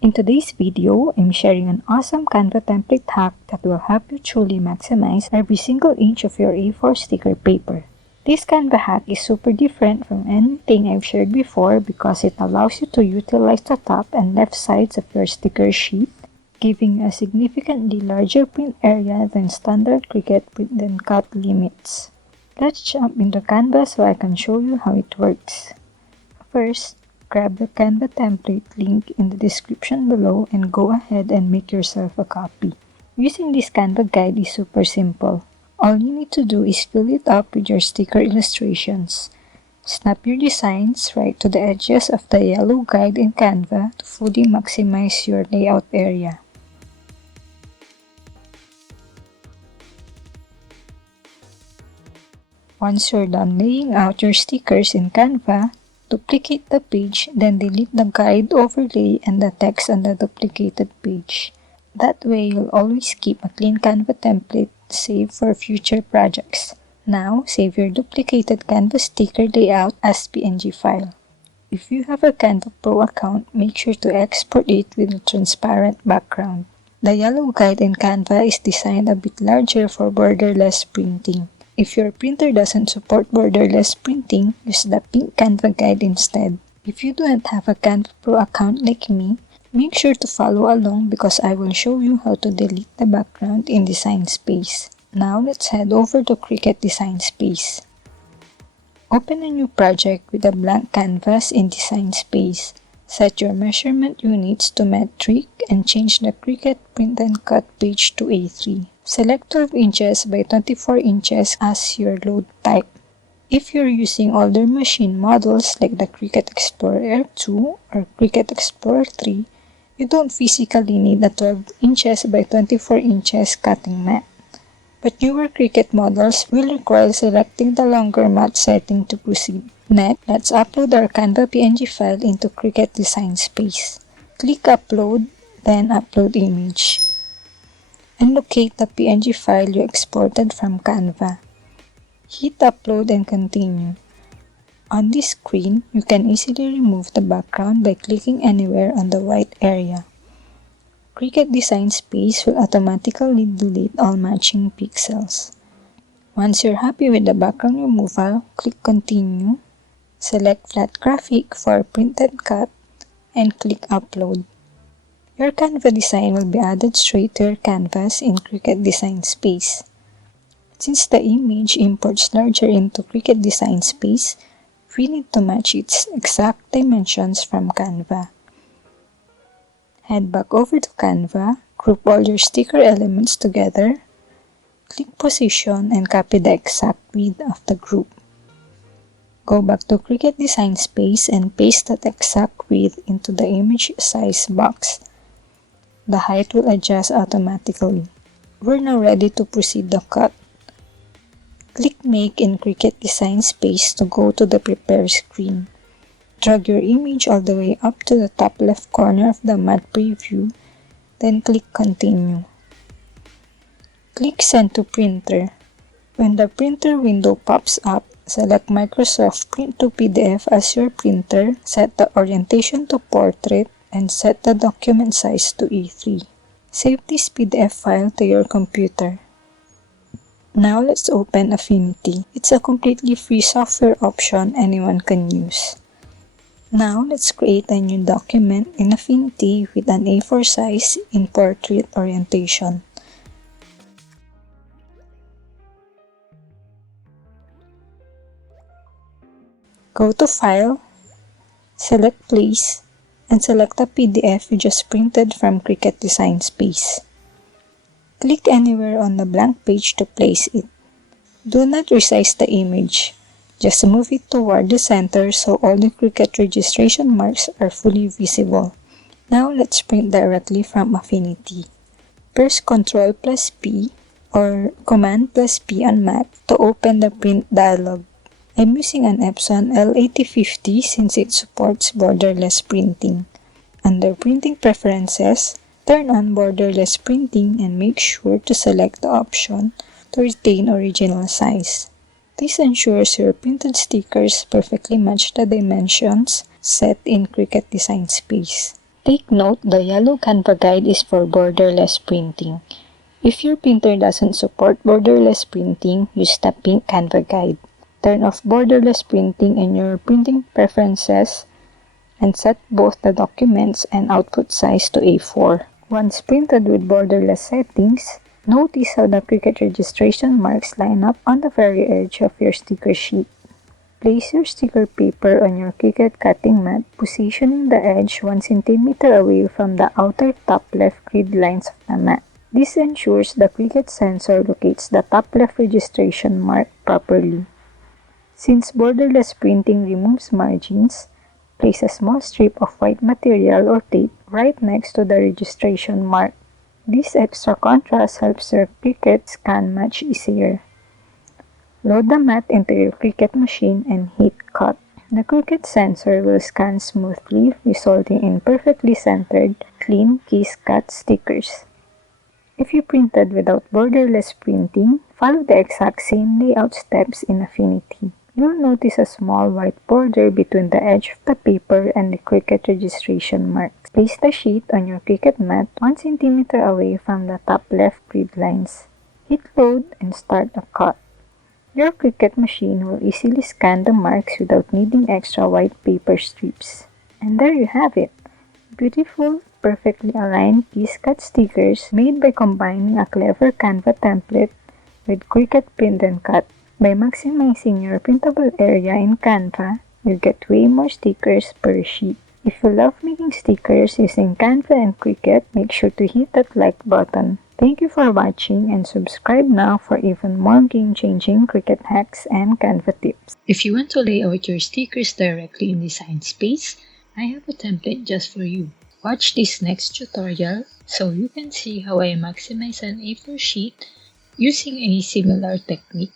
In today's video, I'm sharing an awesome Canva template hack that will help you truly maximize every single inch of your A4 sticker paper. This Canva hack is super different from anything I've shared before because it allows you to utilize the top and left sides of your sticker sheet, giving you a significantly larger print area than standard Cricut Print Then Cut limits. Let's jump into Canva so I can show you how it works. First, grab the Canva template link in the description below and go ahead and make yourself a copy. Using this Canva guide is super simple. All you need to do is fill it up with your sticker illustrations. Snap your designs right to the edges of the yellow guide in Canva to fully maximize your layout area. Once you're done laying out your stickers in Canva, duplicate the page, then delete the guide overlay and the text on the duplicated page. That way, you'll always keep a clean Canva template saved for future projects. Now, save your duplicated Canva sticker layout as PNG file. If you have a Canva Pro account, make sure to export it with a transparent background. The yellow guide in Canva is designed a bit larger for borderless printing. If your printer doesn't support borderless printing, use the pink Canva guide instead. If you don't have a Canva Pro account like me, make sure to follow along because I will show you how to delete the background in Design Space. Now let's head over to Cricut Design Space. Open a new project with a blank canvas in Design Space. Set your measurement units to metric and change the Cricut Print Then Cut page to A3. Select 12 inches by 24 inches as your load type. If you're using older machine models like the Cricut Explore Air 2 or Cricut Explore 3, you don't physically need a 12 inches by 24 inches cutting mat. But newer Cricut models will require selecting the longer mat setting to proceed. Next, let's upload our Canva PNG file into Cricut Design Space. Click Upload, then Upload Image. And locate the PNG file you exported from Canva. Hit Upload and continue. On this screen, you can easily remove the background by clicking anywhere on the white area. Cricut Design Space will automatically delete all matching pixels. Once you're happy with the background removal, click Continue, select Flat Graphic for Print Then Cut, and click Upload. Your Canva design will be added straight to your canvas in Cricut Design Space. Since the image imports larger into Cricut Design Space, we need to match its exact dimensions from Canva. Head back over to Canva, group all your sticker elements together, click Position and copy the exact width of the group. Go back to Cricut Design Space and paste that exact width into the image size box. The height will adjust automatically. We're now ready to proceed the cut. Click Make in Cricut Design Space to go to the Prepare screen. Drag your image all the way up to the top left corner of the mat preview, then click Continue. Click Send to Printer. When the printer window pops up, select Microsoft Print to PDF as your printer, set the orientation to Portrait, and set the document size to A3. Save this PDF file to your computer. Now let's open Affinity. It's a completely free software option anyone can use. Now let's create a new document in Affinity with an A4 size in portrait orientation. Go to File, select Place, and select the PDF you just printed from Cricut Design Space. Click anywhere on the blank page to place it. Do not resize the image. Just move it toward the center so all the Cricut registration marks are fully visible. Now let's print directly from Affinity. Press Ctrl+P or Command+P on Mac to open the print dialog. I'm using an Epson L8050 since it supports borderless printing. Under Printing Preferences, turn on borderless printing and make sure to select the option to retain original size. This ensures your printed stickers perfectly match the dimensions set in Cricut Design Space. Take note, the yellow Canva guide is for borderless printing. If your printer doesn't support borderless printing, use the pink Canva guide. Turn off borderless printing in your printing preferences and set both the documents and output size to A4. Once printed with borderless settings, notice how the Cricut registration marks line up on the very edge of your sticker sheet. Place your sticker paper on your Cricut cutting mat, positioning the edge 1 cm away from the outer top left grid lines of the mat. This ensures the Cricut sensor locates the top left registration mark properly. Since borderless printing removes margins, place a small strip of white material or tape right next to the registration mark. This extra contrast helps your Cricut scan much easier. Load the mat into your Cricut machine and hit cut. The Cricut sensor will scan smoothly, resulting in perfectly centered, clean kiss cut stickers. If you printed without borderless printing, follow the exact same layout steps in Affinity. You'll notice a small white border between the edge of the paper and the Cricut registration marks. Place the sheet on your Cricut mat 1 cm away from the top left grid lines. Hit load and start a cut. Your Cricut machine will easily scan the marks without needing extra white paper strips. And there you have it! Beautiful, perfectly aligned piece cut stickers made by combining a clever Canva template with Cricut Print Then Cut. By maximizing your printable area in Canva, you'll get way more stickers per sheet. If you love making stickers using Canva and Cricut, make sure to hit that like button. Thank you for watching and subscribe now for even more game-changing Cricut hacks and Canva tips. If you want to lay out your stickers directly in Design Space, I have a template just for you. Watch this next tutorial so you can see how I maximize an A4 sheet using a similar technique.